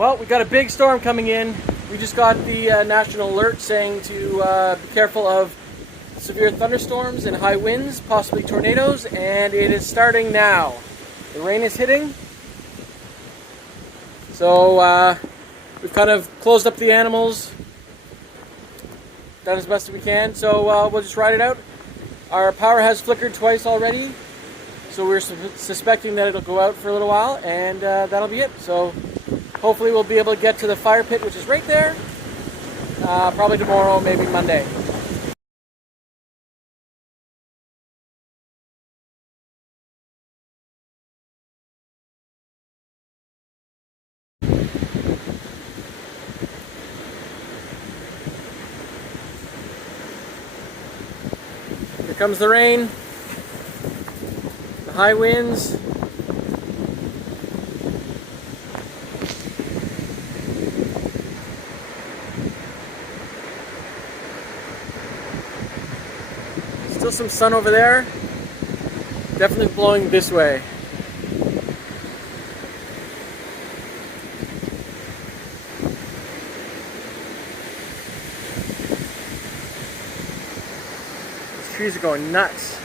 Well, we got a big storm coming in. We just got the national alert saying to be careful of severe thunderstorms and high winds, possibly tornadoes, and it is starting now. The rain is hitting. So we've kind of closed up the animals, done as best as we can, so we'll just ride it out. Our power has flickered twice already, so we're suspecting that it'll go out for a little while, and that'll be it. So hopefully we'll be able to get to the fire pit, which is right there, probably tomorrow, maybe Monday. Here comes the rain, the high winds. Still some sun over there. Definitely blowing this way. These trees are going nuts.